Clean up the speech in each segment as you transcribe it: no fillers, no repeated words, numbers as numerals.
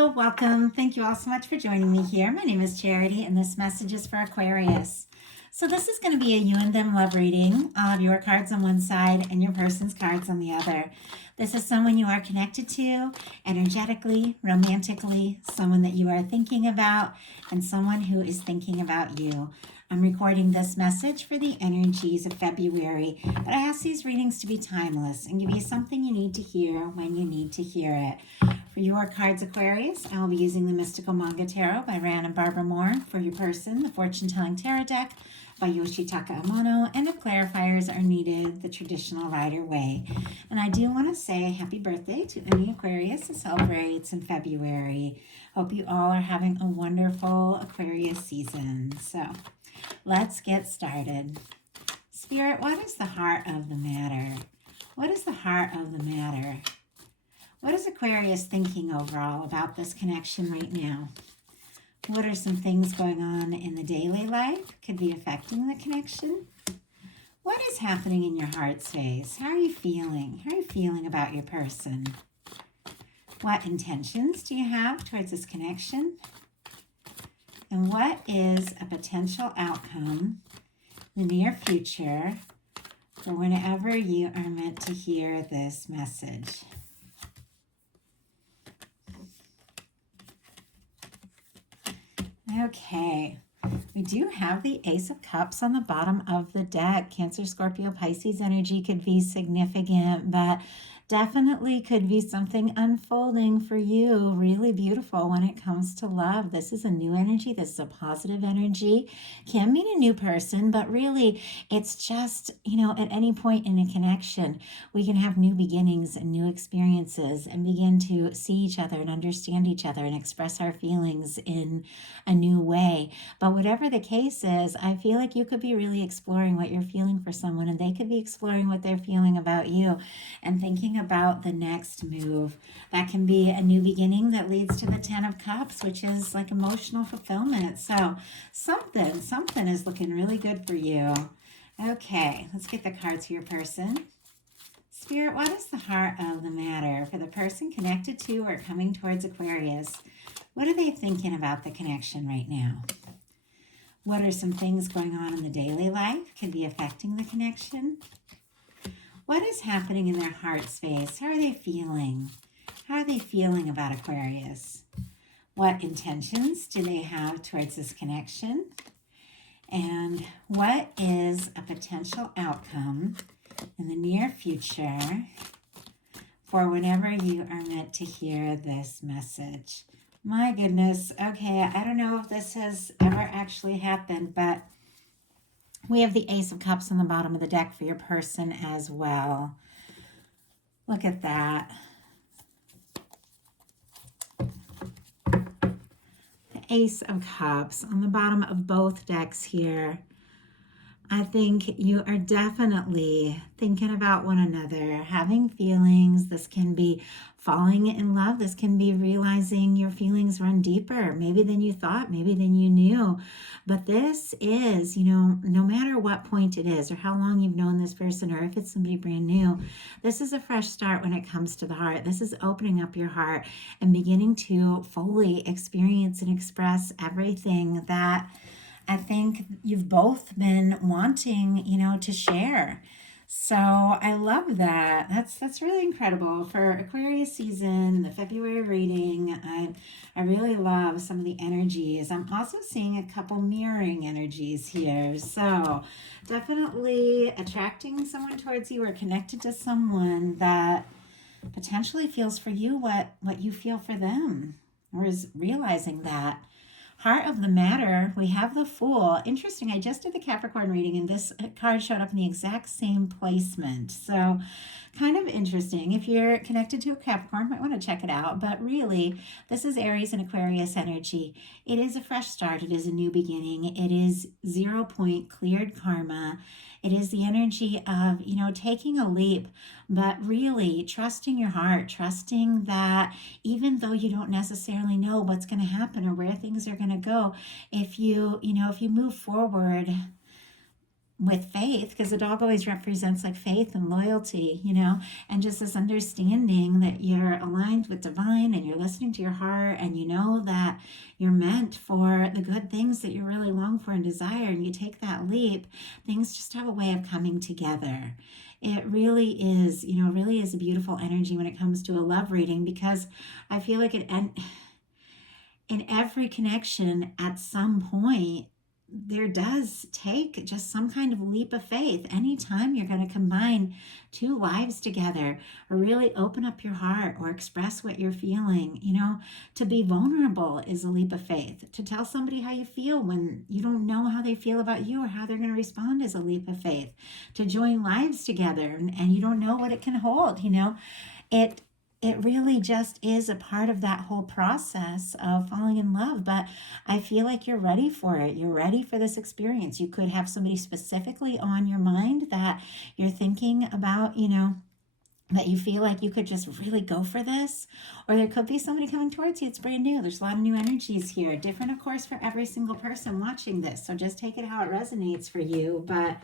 Hello, welcome. Thank you all so much for joining me here. My name is Charity, and this message is for Aquarius. So this is going to be a you and them love reading. I'll have your cards on one side and your person's cards on the other. This is someone you are connected to energetically, romantically, someone that you are thinking about, and someone who is thinking about you. I'm recording this message for the energies of February, but I ask these readings to be timeless and give you something you need to hear when you need to hear it. For your cards, Aquarius, I will be using the Mystical Manga Tarot by Ran and Barbara Moore. For your person, the Fortune Telling Tarot Deck by Yoshitaka Amano. And if clarifiers are needed, the traditional Rider Way. And I do want to say happy birthday to any Aquarius who celebrates in February. Hope you all are having a wonderful Aquarius season. So let's get started. Spirit, what is the heart of the matter? What is the heart of the matter? What is Aquarius thinking overall about this connection right now? What are some things going on in the daily life could be affecting the connection? What is happening in your heart space? How are you feeling? How are you feeling about your person? What intentions do you have towards this connection? And what is a potential outcome in the near future for whenever you are meant to hear this message? Okay, we do have the Ace of Cups on the bottom of the deck. Cancer, Scorpio, Pisces energy could be significant, but definitely could be something unfolding for you. Really beautiful when it comes to love. This is a new energy. This is a positive energy. Can mean a new person, but really it's just, at any point in a connection, we can have new beginnings and new experiences and begin to see each other and understand each other and express our feelings in a new way. But whatever the case is, I feel like you could be really exploring what you're feeling for someone, and they could be exploring what they're feeling about you and thinking about the next move. That can be a new beginning that leads to the Ten of Cups, which is like emotional fulfillment. So something is looking really good for you. Okay, let's get the cards for your person. Spirit, what is the heart of the matter for the person connected to or coming towards Aquarius? What are they thinking about the connection right now? What are some things going on in the daily life could be affecting the connection? What is happening in their heart space? How are they feeling? How are they feeling about Aquarius? What intentions do they have towards this connection? And what is a potential outcome in the near future for whenever you are meant to hear this message? My goodness. Okay, I don't know if this has ever actually happened, but we have the Ace of Cups on the bottom of the deck for your person as well. Look at that. The Ace of Cups on the bottom of both decks here. I think you are definitely thinking about one another, having feelings. This can be falling in love. This can be realizing your feelings run deeper, maybe than you thought, maybe than you knew. But this is, no matter what point it is or how long you've known this person or if it's somebody brand new, this is a fresh start when it comes to the heart. This is opening up your heart and beginning to fully experience and express everything that I think you've both been wanting, to share. So I love that. That's really incredible for Aquarius season, the February reading. I really love some of the energies. I'm also seeing a couple mirroring energies here. So definitely attracting someone towards you or connected to someone that potentially feels for you what you feel for them, or is realizing that. Heart of the matter, we have the Fool. Interesting, I just did the Capricorn reading and this card showed up in the exact same placement. So kind of interesting. If you're connected to a Capricorn, might want to check it out. But really, this is Aries and Aquarius energy. It is a fresh start. It is a new beginning. It is 0 point cleared karma. It is the energy of, taking a leap, but really trusting your heart, trusting that even though you don't necessarily know what's going to happen or where things are going to go, if you move forward with faith, because the dog always represents like faith and loyalty, you know, and just this understanding that you're aligned with divine and you're listening to your heart and you know that you're meant for the good things that you really long for and desire, and you take that leap, things just have a way of coming together. It really is, you know, really is a beautiful energy when it comes to a love reading, because I feel like in every connection at some point, there does take just some kind of leap of faith. Anytime you're going to combine two lives together or really open up your heart or express what you're feeling, you know, to be vulnerable is a leap of faith. To tell somebody how you feel when you don't know how they feel about you or how they're going to respond is a leap of faith. To join lives together and you don't know what it can hold, you know, it really just is a part of that whole process of falling in love. But I feel like you're ready for it. You're ready for this experience. You could have somebody specifically on your mind that you're thinking about, you know, that you feel like you could just really go for this. Or there could be somebody coming towards you. It's brand new. There's a lot of new energies here. Different, of course, for every single person watching this. So just take it how it resonates for you. But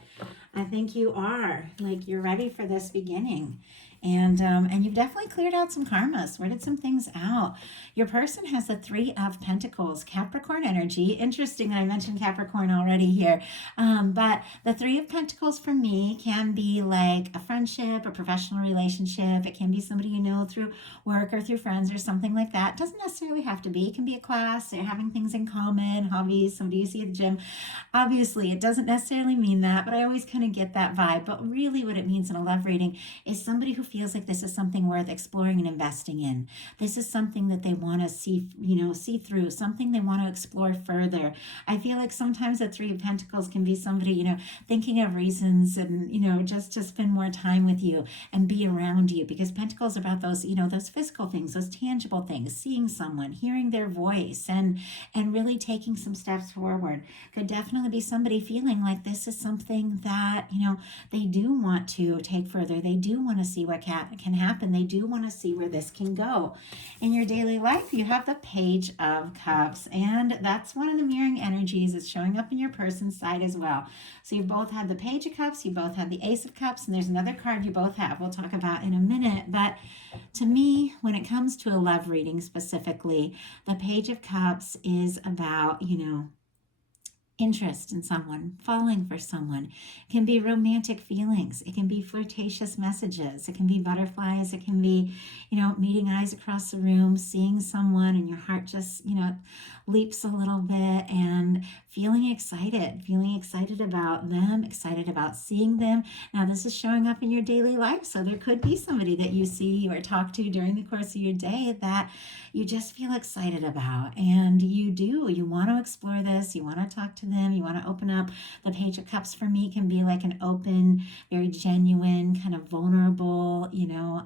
I think you are, like, you're ready for this beginning. And you've definitely cleared out some karma, sorted some things out. Your person has the Three of Pentacles, Capricorn energy. Interesting that I mentioned Capricorn already here. But the Three of Pentacles for me can be like a friendship, a professional relationship. It can be somebody you know through work or through friends or something like that. It doesn't necessarily have to be. It can be a class or having things in common, hobbies, somebody you see at the gym. Obviously, it doesn't necessarily mean that, but I always kind of get that vibe. But really what it means in a love reading is somebody who feels like this is something worth exploring and investing in. This is something that they want to see, you know, see through, something they want to explore further. I feel like sometimes the Three of Pentacles can be somebody, you know, thinking of reasons and, you know, just to spend more time with you and be around you, because Pentacles are about those, you know, those physical things, those tangible things, seeing someone, hearing their voice, and really taking some steps forward. Could definitely be somebody feeling like this is something that, you know, they do want to take further. They do want to see what can happen. They do want to see where this can go. In your daily life, you have the Page of Cups, and that's one of the mirroring energies. It's showing up in your person's side as well. So you both had the Page of Cups, you both had the Ace of Cups, and there's another card you both have we'll talk about in a minute. But to me, when it comes to a love reading specifically, the Page of Cups is about, you know, interest in someone, falling for someone. It can be romantic feelings. It can be flirtatious messages. It can be butterflies. It can be, you know, meeting eyes across the room, seeing someone and your heart just, you know, leaps a little bit, and feeling excited about them, excited about seeing them. Now, this is showing up in your daily life. So there could be somebody that you see or talk to during the course of your day that you just feel excited about. And you want to explore this. You want to talk to them. You want to open up. The Page of Cups for me can be like an open, very genuine, kind of vulnerable, you know,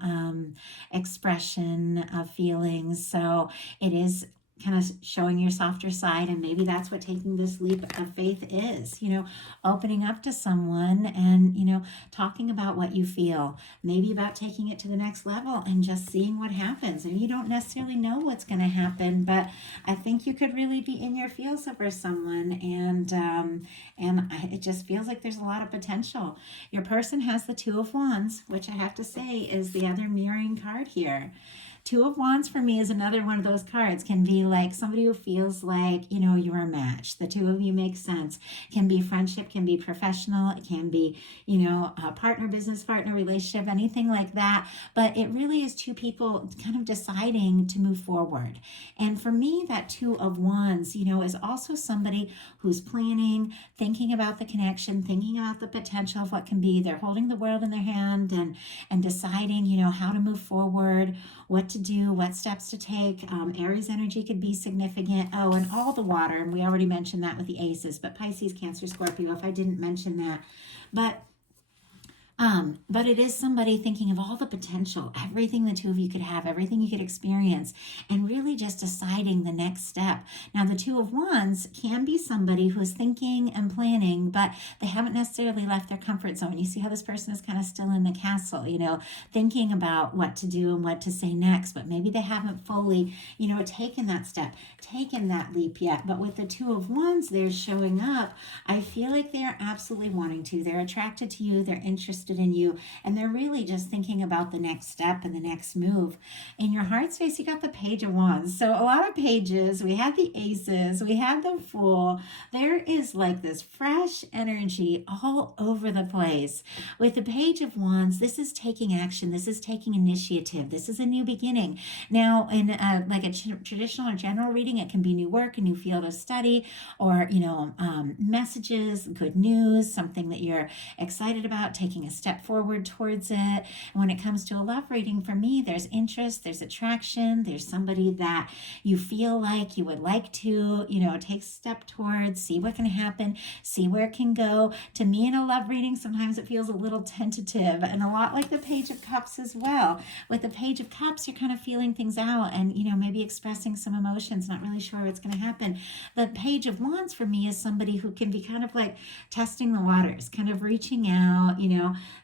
expression of feelings. So it is kind of showing your softer side, and maybe that's what taking this leap of faith is, you know, opening up to someone and, you know, talking about what you feel, maybe about taking it to the next level and just seeing what happens. And you don't necessarily know what's going to happen, but I think you could really be in your feels over someone, and it just feels like there's a lot of potential. Your person has the Two of Wands, which I have to say is the other mirroring card here. Two of Wands for me is another one of those cards. Can be like somebody who feels like, you know, you're a match. The two of you make sense. Can be friendship, can be professional, it can be, you know, a partner, business partner, relationship, anything like that. But it really is two people kind of deciding to move forward. And for me, that Two of Wands, you know, is also somebody who's planning, thinking about the connection, thinking about the potential of what can be. They're holding the world in their hand and deciding, you know, how to move forward, what to do, what steps to take. Aries energy could be significant. Oh, and all the water, and we already mentioned that with the aces, but Pisces, Cancer, Scorpio, if I didn't mention that. But But it is somebody thinking of all the potential, everything the two of you could have, everything you could experience, and really just deciding the next step. Now, the Two of Wands can be somebody who's thinking and planning, but they haven't necessarily left their comfort zone. You see how this person is kind of still in the castle, thinking about what to do and what to say next, but maybe they haven't fully, taken that step, taken that leap yet. But with the Two of Wands, they're showing up. I feel like they're absolutely wanting to. They're attracted to you, they're interested in you, and they're really just thinking about the next step and the next move. In your heart space, you got the Page of Wands. So a lot of pages, we had the Aces, we had the Fool. There is like this fresh energy all over the place. With the Page of Wands, this is taking action, this is taking initiative, this is a new beginning. Now, in like a traditional or general reading, it can be new work, a new field of study, or messages, good news, something that you're excited about, taking a step forward towards it. And when it comes to a love reading, for me, there's interest, there's attraction, there's somebody that you feel like you would like to, take a step towards, see what can happen, see where it can go. To me, in a love reading, sometimes it feels a little tentative, and a lot like the Page of Cups as well. With the Page of Cups, you're kind of feeling things out and, maybe expressing some emotions, not really sure what's going to happen. The Page of Wands for me is somebody who can be kind of like testing the waters, kind of reaching out,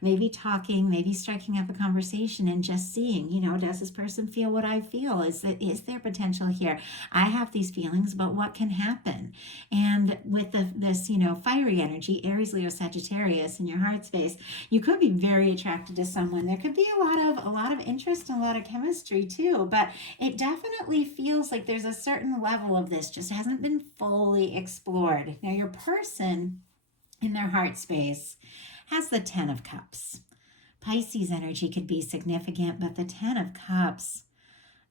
maybe talking, maybe striking up a conversation and just seeing, does this person feel what I feel? Is there potential here? I have these feelings, but what can happen? And with this, fiery energy, Aries, Leo, Sagittarius in your heart space, you could be very attracted to someone. There could be a lot of interest and a lot of chemistry too, but it definitely feels like there's a certain level of this just hasn't been fully explored. Now, your person in their heart space has the Ten of Cups. Pisces energy could be significant, but the Ten of Cups,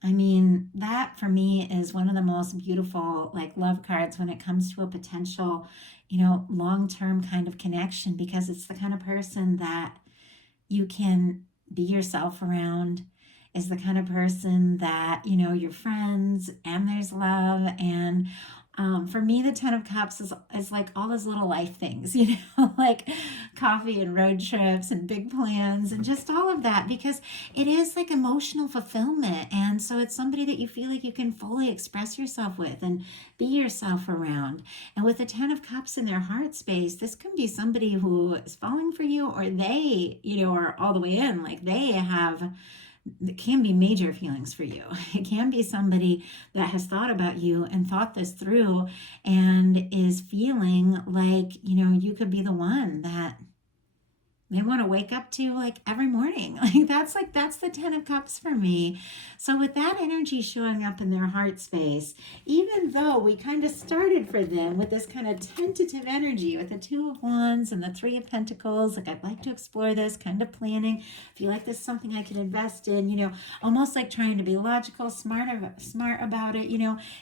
I mean, that for me is one of the most beautiful love cards when it comes to a potential, long-term kind of connection, because it's the kind of person that you can be yourself around, is the kind of person that, you're friends and there's love. And for me, the Ten of Cups is like all those little life things, like coffee and road trips and big plans and just all of that, because it is like emotional fulfillment. And so it's somebody that you feel like you can fully express yourself with and be yourself around. And with the Ten of Cups in their heart space, this can be somebody who is falling for you, or they, are all the way in, like they have. It can be major feelings for you. It can be somebody that has thought about you and thought this through and is feeling like, you could be the one that they want to wake up to every morning. That's the Ten of Cups for me. So with that energy showing up in their heart space, even though we kind of started for them with this kind of tentative energy with the Two of Wands and the Three of Pentacles, I'd like to explore this, kind of planning, feel like this is something I could invest in, almost like trying to be logical, smart about it,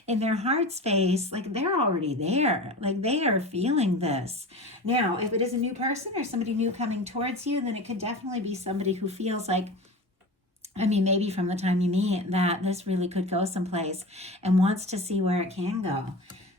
in their heart space, they're already there, they are feeling this. Now, if it is a new person or somebody new coming towards you, then it could definitely be somebody who feels like, maybe from the time you meet, that this really could go someplace and wants to see where it can go.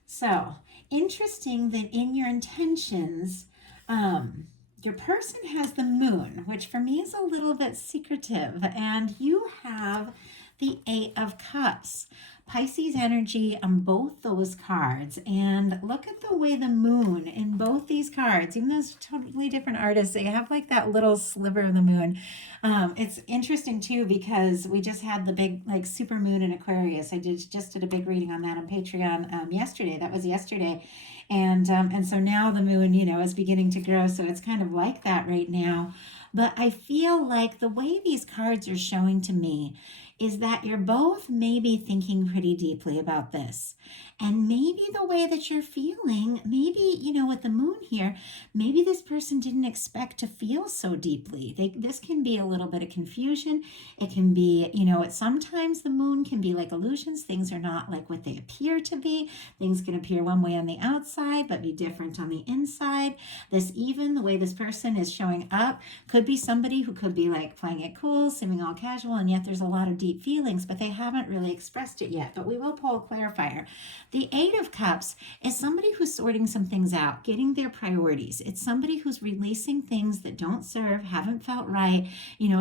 So, interesting that in your intentions, your person has the Moon, which for me is a little bit secretive, and you have the Eight of Cups. Pisces energy on both those cards, and look at the way the Moon in both these cards, even though it's totally different artists, they have that little sliver of the moon. It's interesting too, because we just had the big super moon in Aquarius. I just did a big reading on that on Patreon yesterday. That was yesterday. And so now the moon, is beginning to grow. So it's kind of like that right now. But I feel like the way these cards are showing to me is that you're both maybe thinking pretty deeply about this. And maybe the way that you're feeling, maybe, with the moon here, maybe this person didn't expect to feel so deeply. This can be a little bit of confusion. It can be, sometimes the moon can be like illusions. Things are not like what they appear to be. Things can appear one way on the outside, but be different on the inside. The way this person is showing up could be somebody who could be playing it cool, seeming all casual, and yet there's a lot of deep feelings, but they haven't really expressed it yet. But we will pull a clarifier. The Eight of Cups is somebody who's sorting some things out, getting their priorities. It's somebody who's releasing things that don't serve, haven't felt right,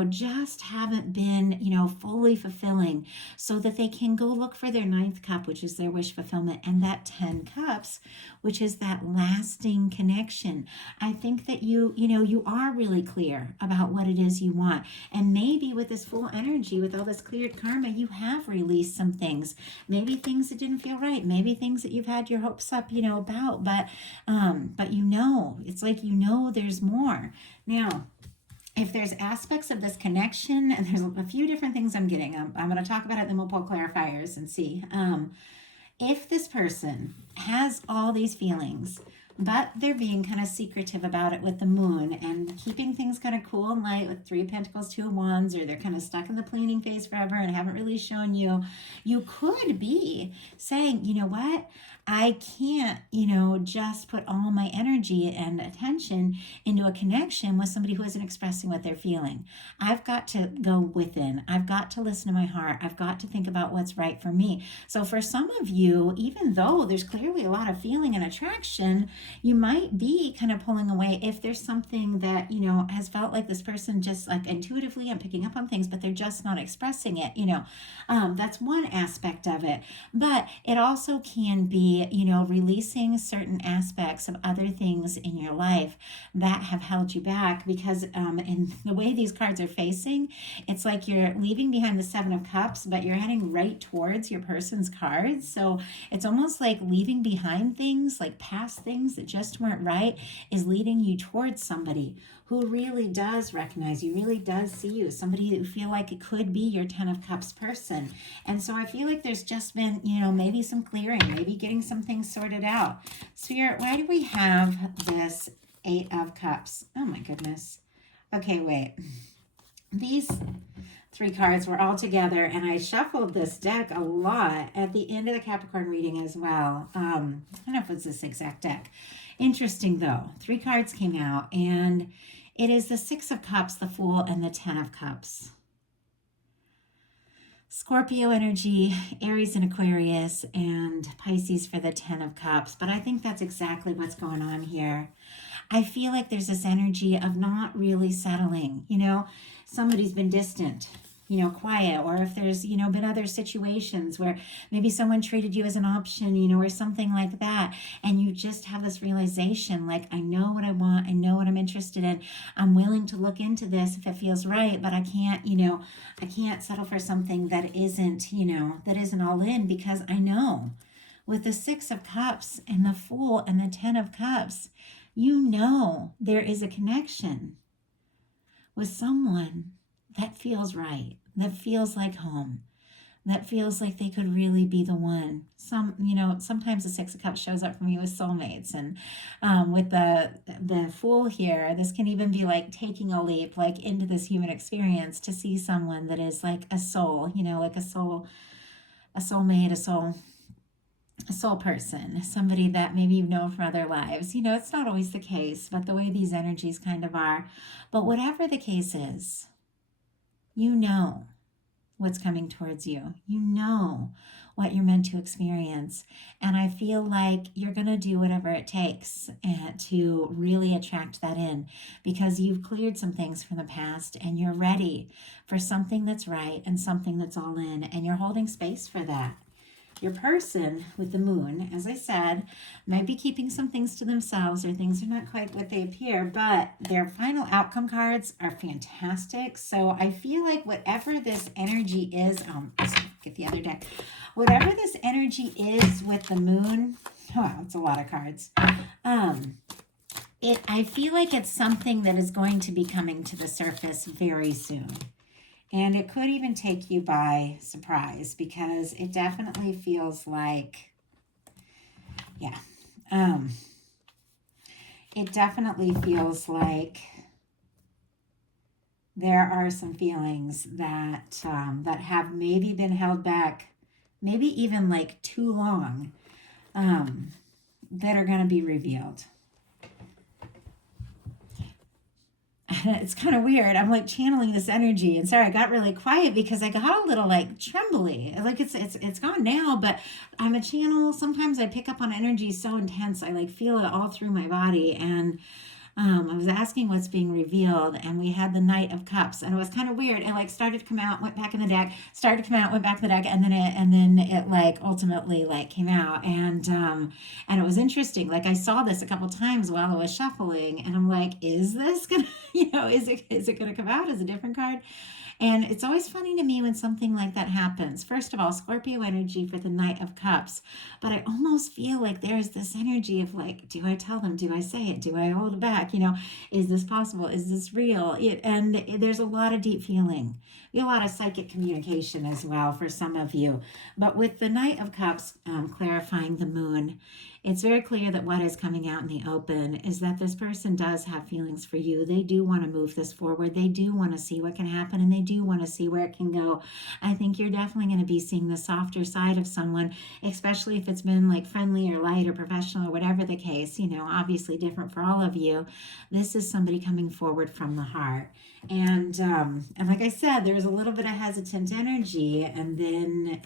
just haven't been, fully fulfilling, so that they can go look for their ninth cup, which is their wish fulfillment, and that 10 cups, which is that lasting connection. I think that you are really clear about what it is you want. And maybe with this full energy, with all this cleared karma, you have released some things. Maybe things that didn't feel right. Maybe things that you've had your hopes up, about. But it's like there's more. Now, if there's aspects of this connection, and there's a few different things I'm getting, I'm going to talk about it, then we'll pull clarifiers and see. If this person has all these feelings, but they're being kind of secretive about it with the moon and keeping things kind of cool and light with 3 of Pentacles, 2 of Wands, or they're kind of stuck in the planning phase forever and haven't really shown you, you could be saying, you know what? I can't, just put all my energy and attention into a connection with somebody who isn't expressing what they're feeling. I've got to go within. I've got to listen to my heart. I've got to think about what's right for me. So for some of you, even though there's clearly a lot of feeling and attraction, you might be kind of pulling away if there's something that, has felt like this person just like intuitively I'm picking up on things, but they're just not expressing it, that's one aspect of it. But it also can be, releasing certain aspects of other things in your life that have held you back, because in the way these cards are facing, it's like you're leaving behind the 7 of Cups, but you're heading right towards your person's cards. So it's almost like leaving behind things, like past things that just weren't right, is leading you towards somebody who really does recognize you, really does see you, somebody that you feel like it could be your 10 of Cups person. And so I feel like there's just been, maybe some clearing, maybe getting some things sorted out. Spirit, why do we have this 8 of Cups? Oh my goodness. Okay, wait. These 3 cards were all together, and I shuffled this deck a lot at the end of the Capricorn reading as well. I don't know if it's this exact deck. Interesting though, 3 cards came out, and it is the 6 of Cups, the Fool, and the 10 of Cups. Scorpio energy, Aries and Aquarius, and Pisces for the 10 of Cups. But I think that's exactly what's going on here. I feel like there's this energy of not really settling. Somebody's been distant, quiet, or if there's, been other situations where maybe someone treated you as an option, or something like that. And you just have this realization, like, I know what I want. I know what I'm interested in. I'm willing to look into this if it feels right, but I can't, I can't settle for something that isn't, that isn't all in, because I know with the 6 of Cups and the Fool and the 10 of Cups, there is a connection with someone that feels right, that feels like home, that feels like they could really be the one. Sometimes the 6 of Cups shows up for me with soulmates, and with the Fool here, this can even be like taking a leap, like into this human experience to see someone that is like a soul, like a soulmate, a soul person, somebody that maybe you've known from other lives. It's not always the case, but the way these energies kind of are. But whatever the case is, what's coming towards you. What you're meant to experience. And I feel like you're going to do whatever it takes to really attract that in, because you've cleared some things from the past and you're ready for something that's right and something that's all in, and you're holding space for that. Your person with the moon, as I said, might be keeping some things to themselves, or things are not quite what they appear, but their final outcome cards are fantastic. So I feel like whatever this energy is, let's get the other deck. Whatever this energy is with the moon, wow, it's a lot of cards. I feel like it's something that is going to be coming to the surface very soon. And it could even take you by surprise, because it definitely feels like, it definitely feels like there are some feelings that that have maybe been held back, maybe even like too long, that are going to be revealed. it's kind of weird. I'm like channeling this energy, and sorry, I got really quiet because I got a little like trembly. Like it's gone now, but I'm a channel. Sometimes I pick up on energy so intense, I like feel it all through my body. And I was asking what's being revealed, and we had the Knight of Cups, and it was kind of weird. It like started to come out, went back in the deck, started to come out, went back to the deck, and then it like ultimately like came out, and it was interesting. Like I saw this a couple times while I was shuffling, and I'm like, is this gonna, is it gonna come out as a different card? And it's always funny to me when something like that happens. First of all, Scorpio energy for the Knight of Cups. But I almost feel like there's this energy of like, do I tell them? Do I say it? Do I hold it back? Is this possible? Is this real? And there's a lot of deep feeling. A lot of psychic communication as well for some of you. But with the Knight of Cups clarifying the moon, it's very clear that what is coming out in the open is that this person does have feelings for you. They do want to move this forward. They do want to see what can happen, and they do want to see where it can go. I think you're definitely going to be seeing the softer side of someone, especially if it's been like friendly or light or professional or whatever the case, obviously different for all of you. This is somebody coming forward from the heart. And like I said, there's a little bit of hesitant energy, and then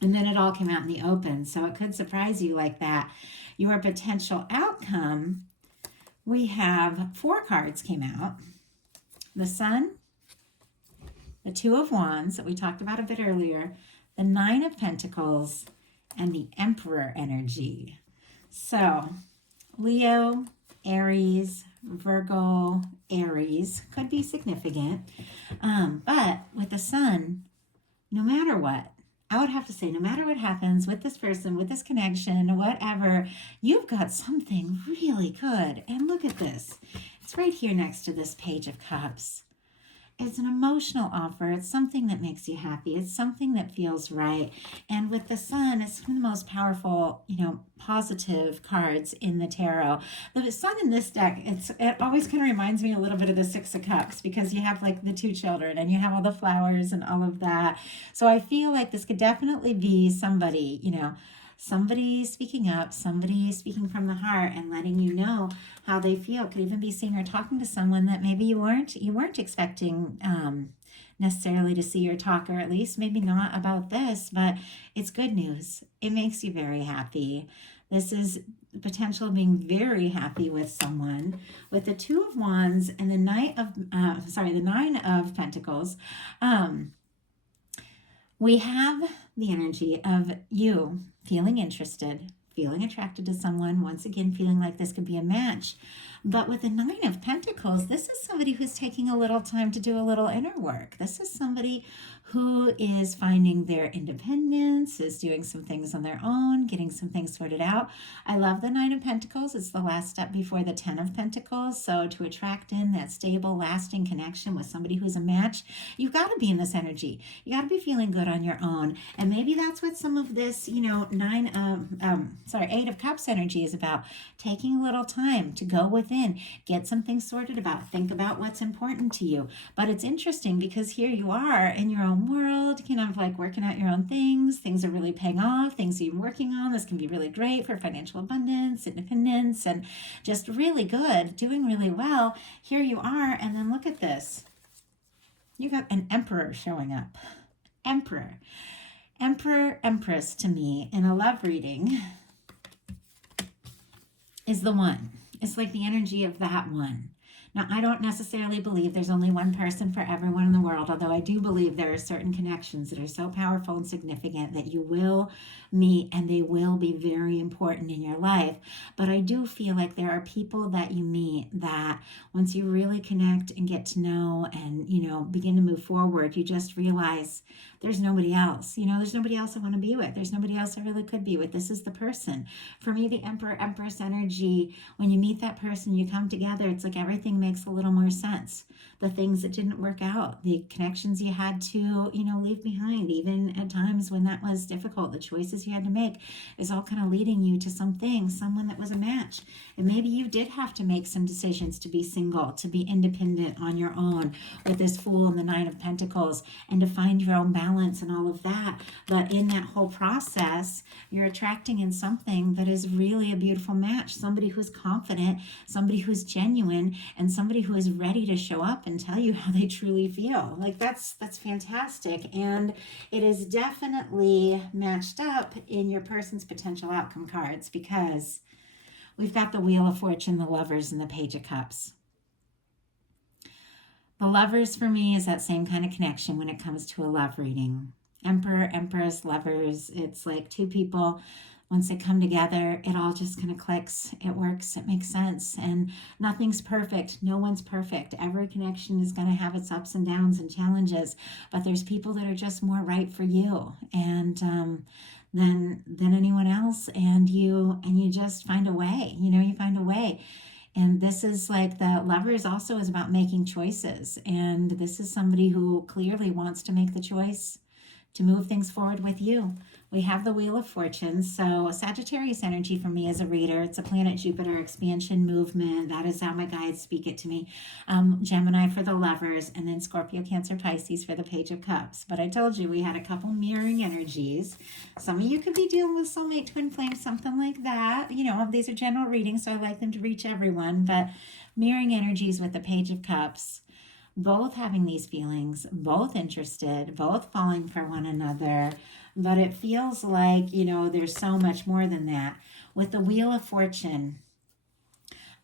it all came out in the open. So it could surprise you like that. Your potential outcome, we have 4 cards came out. The Sun, the Two of Wands that we talked about a bit earlier, the Nine of Pentacles, and the Emperor energy. So Leo, Aries, Virgo, Aries could be significant. But with the Sun, no matter what, I would have to say, no matter what happens with this person, with this connection, whatever, you've got something really good. And look at this. It's right here next to this Page of Cups. It's an emotional offer. It's something that makes you happy. It's something that feels right. And with the Sun, it's one of the most powerful, positive cards in the tarot. The Sun in this deck, it always kind of reminds me a little bit of the Six of Cups, because you have like the 2 children and you have all the flowers and all of that. So I feel like this could definitely be somebody, somebody speaking up, somebody speaking from the heart and letting you know how they feel. Could even be seeing or talking to someone that maybe you weren't expecting necessarily to see or talk, or at least maybe not about this, but it's good news. It makes you very happy. This is the potential of being very happy with someone. With the Two of Wands and the Nine of Pentacles, we have the energy of you feeling interested, feeling attracted to someone, once again, feeling like this could be a match. But with the Nine of Pentacles, this is somebody who's taking a little time to do a little inner work. This is somebody who is finding their independence, is doing some things on their own, getting some things sorted out. I love the Nine of Pentacles. It's the last step before the 10 of Pentacles. So to attract in that stable, lasting connection with somebody who's a match, you've got to be in this energy. You got to be feeling good on your own. And maybe that's what some of this, 8 of Cups energy is about. Taking a little time to go within, get some things sorted about, think about what's important to you. But it's interesting because here you are in your own world, kind of like working out your own things. Things are really paying off, things you're working on. This can be really great for financial abundance, independence, and just really good, doing really well. Here you are, and then look at this. You got an Emperor showing up. Emperor, Empress to me in a love reading is the one. It's like the energy of that one. Now, I don't necessarily believe there's only one person for everyone in the world, although I do believe there are certain connections that are so powerful and significant that you will meet, and they will be very important in your life. But I do feel like there are people that you meet that once you really connect and get to know and, begin to move forward, you just realize there's nobody else. There's nobody else I want to be with. There's nobody else I really could be with. This is the person. For me, the Emperor, Empress energy, when you meet that person, you come together, it's like everything makes a little more sense. The things that didn't work out, the connections you had to, leave behind, even at times when that was difficult, the choices you had to make is all kind of leading you to someone that was a match. And maybe you did have to make some decisions to be single, to be independent on your own with this Fool and the Nine of Pentacles, and to find your own balance balance and all of that. But in that whole process, you're attracting in something that is really a beautiful match. Somebody who's confident, somebody who's genuine, and somebody who is ready to show up and tell you how they truly feel. Like that's fantastic. And it is definitely matched up in your person's potential outcome cards, because we've got the Wheel of Fortune, the Lovers, and the Page of Cups. The Lovers for me is that same kind of connection when it comes to a love reading. Emperor, Empress, Lovers, it's like two people. Once they come together, it all just kind of clicks. It works. It makes sense. And nothing's perfect. No one's perfect. Every connection is going to have its ups and downs and challenges. But there's people that are just more right for you and than anyone else. And you just find a way. You find a way. And this is like the Lovers also is about making choices. And this is somebody who clearly wants to make the choice to move things forward with you. We have the Wheel of Fortune. So Sagittarius energy for me as a reader, it's a planet Jupiter expansion movement. That is how my guides speak it to me. Gemini for the Lovers, and then Scorpio, Cancer, Pisces for the Page of Cups. But I told you we had a couple mirroring energies. Some of you could be dealing with soulmate, twin flame, something like that. These are general readings, so I like them to reach everyone. But mirroring energies with the Page of Cups, both having these feelings, both interested, both falling for one another. But it feels like, there's so much more than that. With the Wheel of Fortune,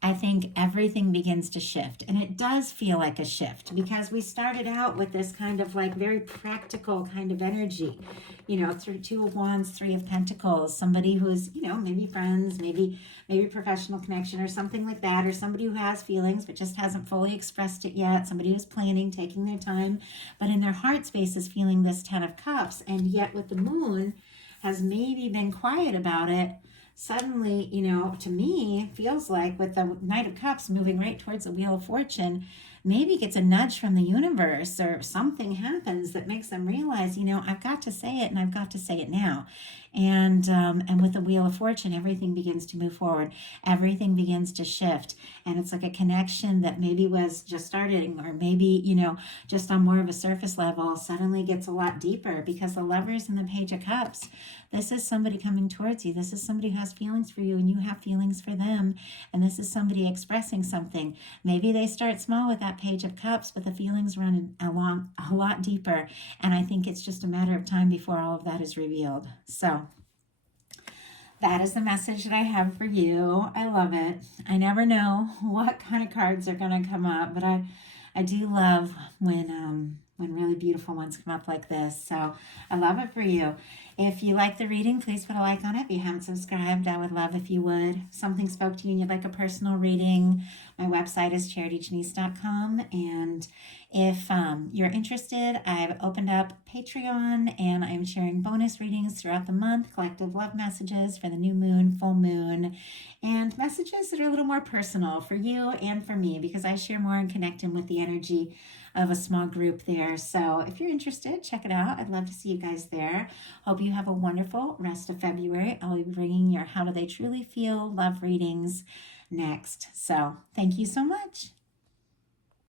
I think everything begins to shift. And it does feel like a shift, because we started out with this kind of like very practical kind of energy, through Two of Wands, Three of Pentacles, somebody who's, maybe friends, maybe professional connection or something like that, or somebody who has feelings but just hasn't fully expressed it yet, somebody who's planning, taking their time, but in their heart space is feeling this Ten of Cups, and yet with the Moon has maybe been quiet about it. Suddenly, to me, feels like with the Knight of Cups moving right towards the Wheel of Fortune, maybe gets a nudge from the universe, or something happens that makes them realize, I've got to say it, and I've got to say it now. And with the Wheel of Fortune, everything begins to move forward. Everything begins to shift. And it's like a connection that maybe was just starting, or maybe, just on more of a surface level, suddenly gets a lot deeper, because the Lovers and the Page of Cups, this is somebody coming towards you. This is somebody who has feelings for you, and you have feelings for them. And this is somebody expressing something. Maybe they start small with that Page of Cups, but the feelings run along a lot deeper. And I think it's just a matter of time before all of that is revealed. So that is the message that I have for you. I love it. I never know what kind of cards are going to come up, but I do love when really beautiful ones come up like this. So I love it for you. If you like the reading, please put a like on it. If you haven't subscribed, I would love if you would. If something spoke to you and you'd like a personal reading, my website is charityjanice.com. And if you're interested, I've opened up Patreon, and I'm sharing bonus readings throughout the month, collective love messages for the new moon, full moon, and messages that are a little more personal for you and for me, because I share more and connect in with the energy of a small group there. So if you're interested, check it out. I'd love to see you guys there. Hope you have a wonderful rest of February. I'll be bringing your How Do They Truly Feel love readings next. So thank you so much.